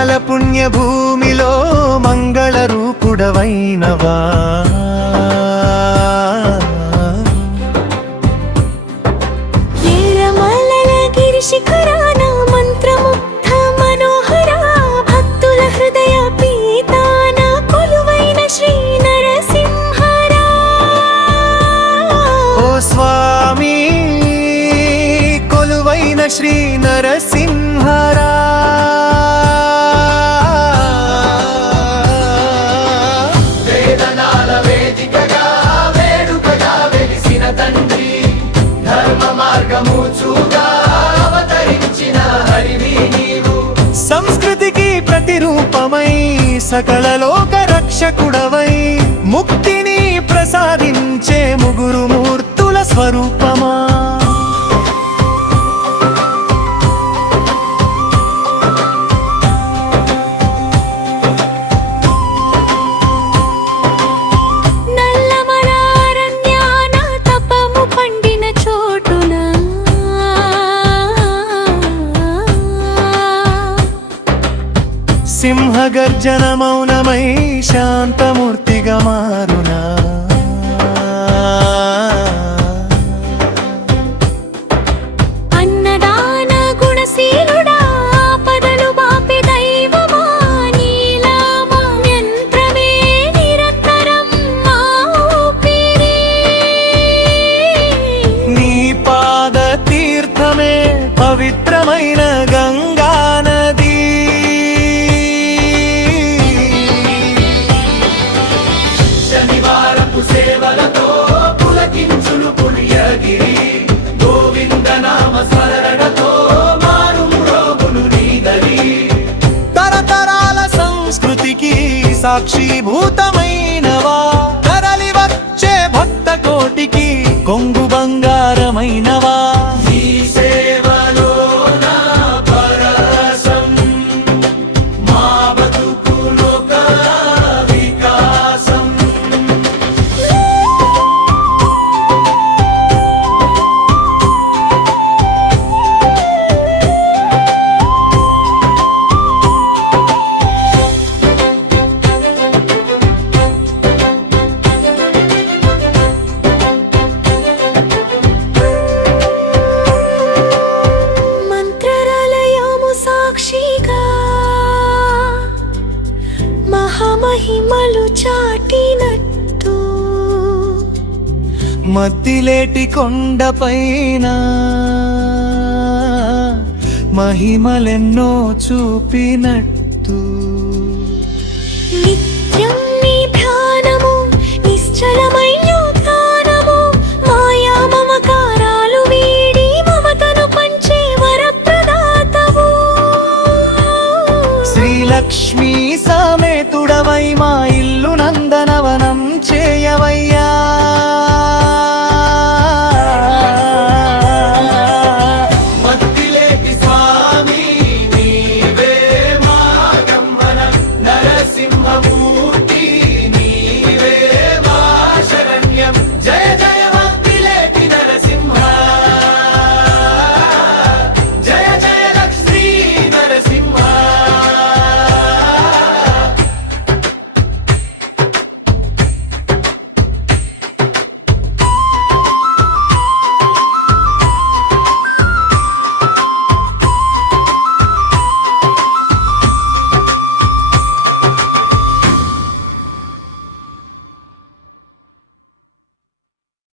మంత్రాల పుణ్యభూమిలో మంగళ రూపుడవైనవా శిఖరాన మంత్రముగ్ధ మనోహర భక్తుల హృదయ పీతాన కొలువైన శ్రీ నరసింహరా ఓ స్వామి కొలువైన శ్రీ నరసింహరా వేదనాల వేదికగా వేడుకగా వెలిసిన తండ్రి ధర్మ మార్గము చూగా సంస్కృతికి ప్రతిరూపమై సకల లోక రక్షకుడవై ముక్తిని ప్రసాదించే ముగురు మూర్తుల స్వరూపమా సింహగర్జన మౌనమై శాంతమూర్తిగా మారునా అన్నదాన గుణశీలుడా పదలు బాపే దైవమా నీలామ యంత్రమే నిరంతరం మా ఊపిరి నీ పాద తీర్థమే పవిత్రమైన గంగా నది సేవలతో పులకించును పుణ్యగిరి గోవింద నామ స్మరణతో మారు మ్రోగును నీదరి తరతరాల సంస్కృతికి సాక్షిభూతమైనవా తరలి వచ్చే భక్త కోటికి కొంగు బంగారమైనవా నీ సేవలో నా పరసం మా బతుకులోక వికాసం మహిమలు చాటినట్టు మద్దిలేటి కొండపైన మహిమలెన్నో చూపినట్టు నిత్యం నీ ధ్యానము నిశ్చలమై